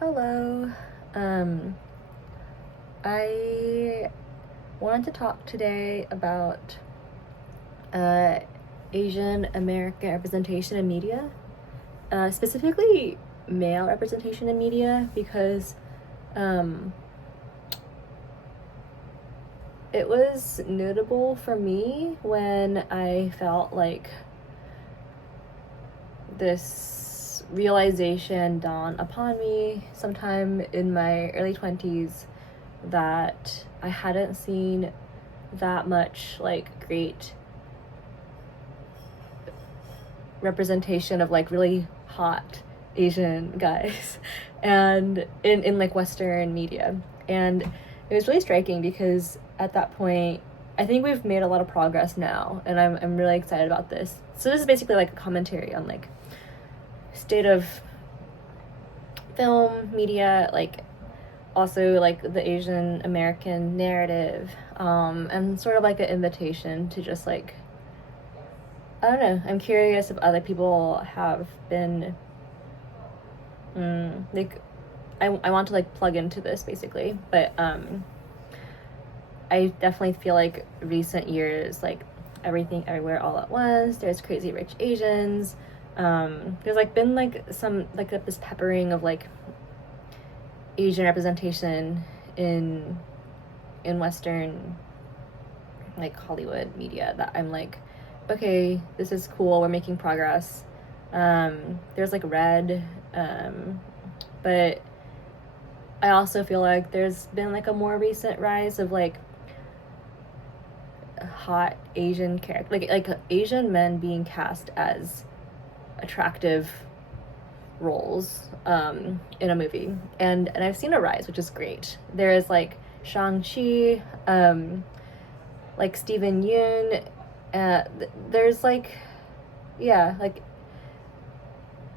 Hello. Um, I wanted to talk today about uh, Asian American representation in media, specifically male representation in media, because um, it was notable for me when I felt like this realization dawned upon me sometime in my early 20s that I hadn't seen that much like great representation of like really hot Asian guys and in like Western media. And it was really striking because at that point I think we've made a lot of progress now, and I'm really excited about this. So this is basically like a commentary on like state of film media, like also like the Asian American narrative, and sort of like an invitation to just like, I don't know, I'm curious if other people have been like I want to like plug into this basically, but I definitely feel like recent years, like Everything Everywhere All at Once, there's Crazy Rich Asians, there's like been like some like this peppering of like Asian representation in Western like Hollywood media that I'm like, okay, this is cool, we're making progress. There's like Red, but I also feel like there's been like a more recent rise of like hot Asian character, like Asian men being cast as attractive roles in a movie, and I've seen a rise, which is great. There is like Shang-Chi, like Steven Yeun, there's like, yeah, like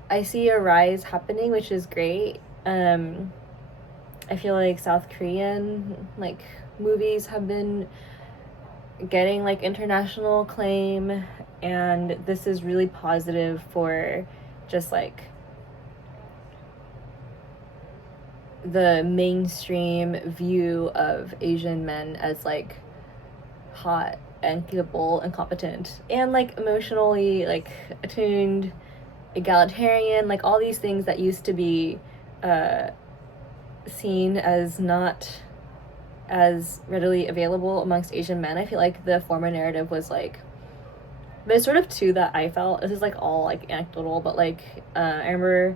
I see a rise happening, which is great. I feel like South Korean like movies have been getting like international acclaim, and this is really positive for just like the mainstream view of Asian men as like hot and capable and competent and like emotionally like attuned, egalitarian, like all these things that used to be seen as not as readily available amongst Asian men. I feel like the former narrative was like, there's sort of two that I felt. This is like all like anecdotal, but like I remember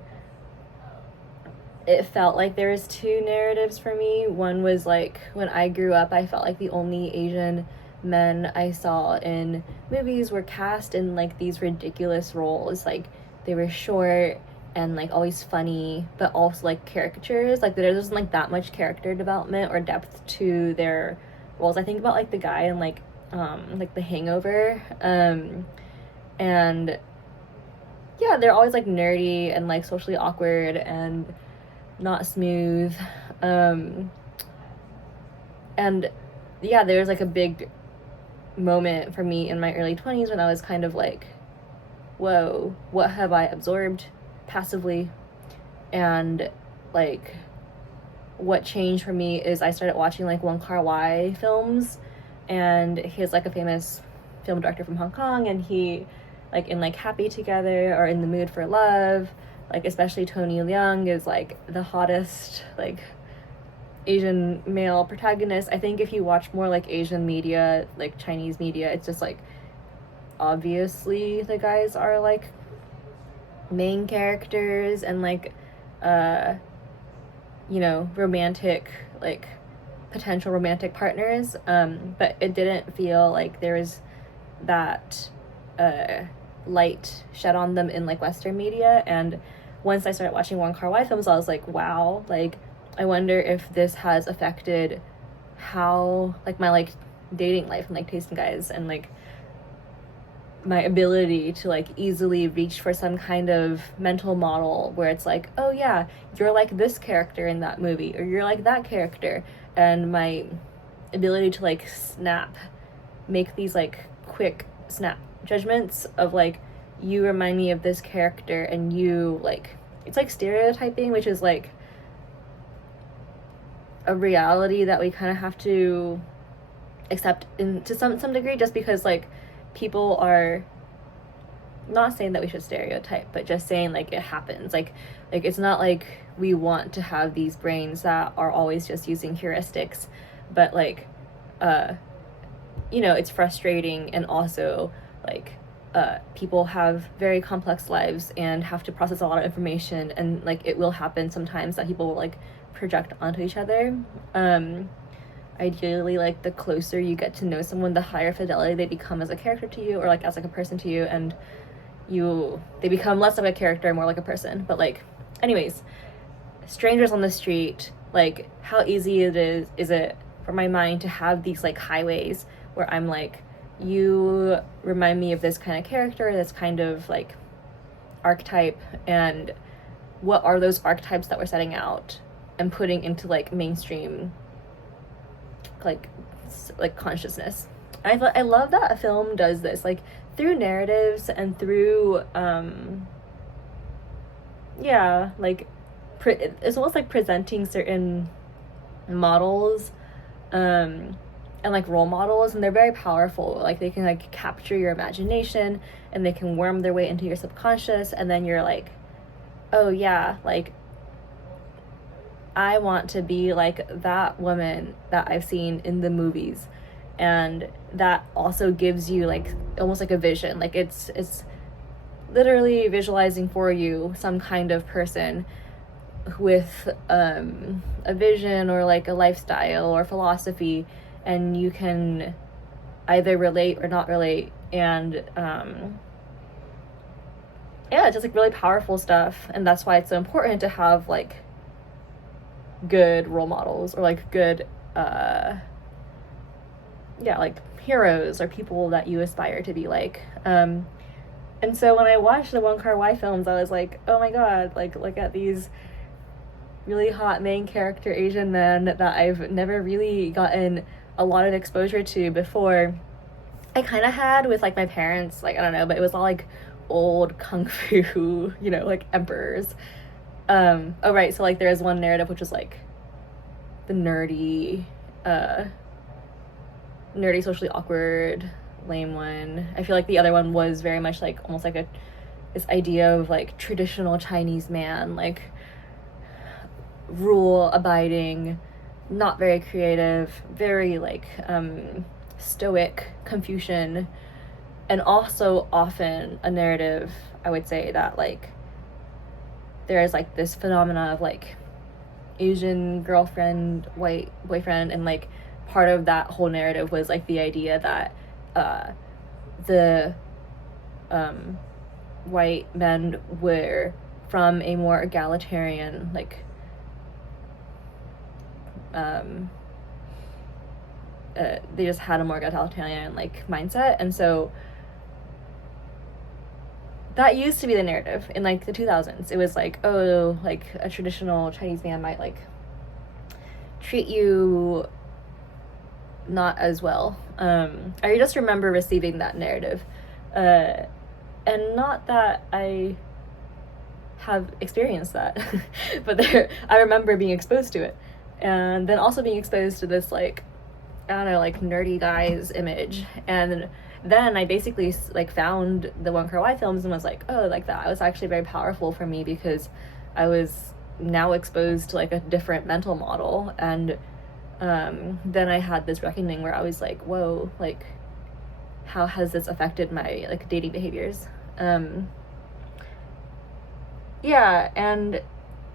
it felt like there was two narratives for me. One was like when I grew up, I felt like the only Asian men I saw in movies were cast in like these ridiculous roles. Like they were short and like always funny, but also like caricatures. Like there wasn't like that much character development or depth to their roles. I think about like the guy in like The Hangover, and yeah, they're always like nerdy and like socially awkward and not smooth, and yeah, there was like a big moment for me in my early 20s when I was kind of like, whoa, what have I absorbed passively? And like what changed for me is I started watching like Wong Kar-wai films, and he's like a famous film director from Hong Kong, and he like in like Happy Together or In the Mood for Love, like especially Tony Leung is like the hottest like Asian male protagonist. I think if you watch more like Asian media, like Chinese media, it's just like obviously the guys are like main characters and like you know, romantic, like potential romantic partners, but it didn't feel like there was that light shed on them in like Western media. And once I started watching Wong Kar-wai films, I was like, wow, like I wonder if this has affected how like my like dating life and like tasting guys and like my ability to like easily reach for some kind of mental model where it's like, oh yeah, you're like this character in that movie, or you're like that character, and my ability to like make these like quick snap judgments of like, you remind me of this character, and you like, it's like stereotyping, which is like a reality that we kind of have to accept to some degree, just because like people are not saying that we should stereotype, but just saying like it happens. Like it's not like we want to have these brains that are always just using heuristics, but like you know, it's frustrating, and also like people have very complex lives and have to process a lot of information, and like it will happen sometimes that people will like project onto each other. Ideally, like the closer you get to know someone, the higher fidelity they become as a character to you, or like as like a person to you, and they become less of a character, more like a person. But like, anyways, strangers on the street, like how easy is it for my mind to have these like highways where I'm like, you remind me of this kind of character, this kind of like archetype, and what are those archetypes that we're setting out and putting into like mainstream like consciousness. I love that a film does this, like through narratives and through yeah, like it's almost like presenting certain models and like role models, and they're very powerful. Like they can like capture your imagination, and they can worm their way into your subconscious, and then you're like, oh yeah, like I want to be like that woman that I've seen in the movies. And that also gives you like almost like a vision. Like it's literally visualizing for you some kind of person with a vision or like a lifestyle or philosophy, and you can either relate or not relate. And yeah, it's just like really powerful stuff, and that's why it's so important to have like good role models, or like good yeah, like heroes or people that you aspire to be like. And so when I watched the Wong Kar-wai films, I was like, oh my god, like look at these really hot main character Asian men that I've never really gotten a lot of exposure to before. I kind of had with like my parents, like I don't know, but it was all like old kung fu, you know, like emperors. Oh right, so like there's one narrative which was like the nerdy socially awkward, lame one. I feel like the other one was very much like almost like this idea of like traditional Chinese man, like rule abiding, not very creative, very like stoic Confucian, and also often a narrative, I would say, that like there is like this phenomena of like Asian girlfriend, white boyfriend, and like part of that whole narrative was like the idea that the white men were from a more egalitarian like they just had a more egalitarian like mindset, and so that used to be the narrative in like the 2000s. It was like, oh, like a traditional Chinese man might like treat you not as well. I just remember receiving that narrative, and not that I have experienced that, but I remember being exposed to it, and then also being exposed to this like, I don't know, like nerdy guy's image. And then I basically like found the Wong Kar-wai films and was like, oh, like that was actually very powerful for me, because I was now exposed to like a different mental model. And then I had this reckoning where I was like, whoa, like how has this affected my like dating behaviors? Yeah, and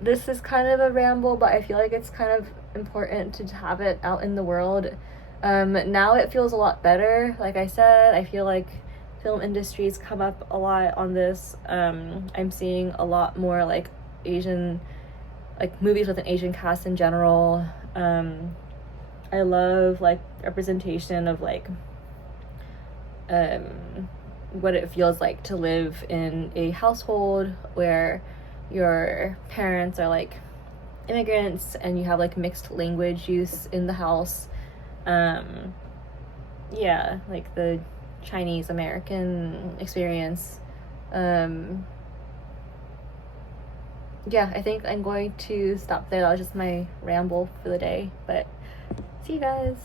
this is kind of a ramble, but I feel like it's kind of important to have it out in the world. Now it feels a lot better. Like I said, I feel like film industries come up a lot on this. I'm seeing a lot more like Asian, like movies with an Asian cast in general. I love like representation of like what it feels like to live in a household where your parents are like immigrants and you have like mixed language use in the house. Yeah, like the Chinese American experience. yeah, I think I'm going to stop there. That was just my ramble for the day, but see you guys.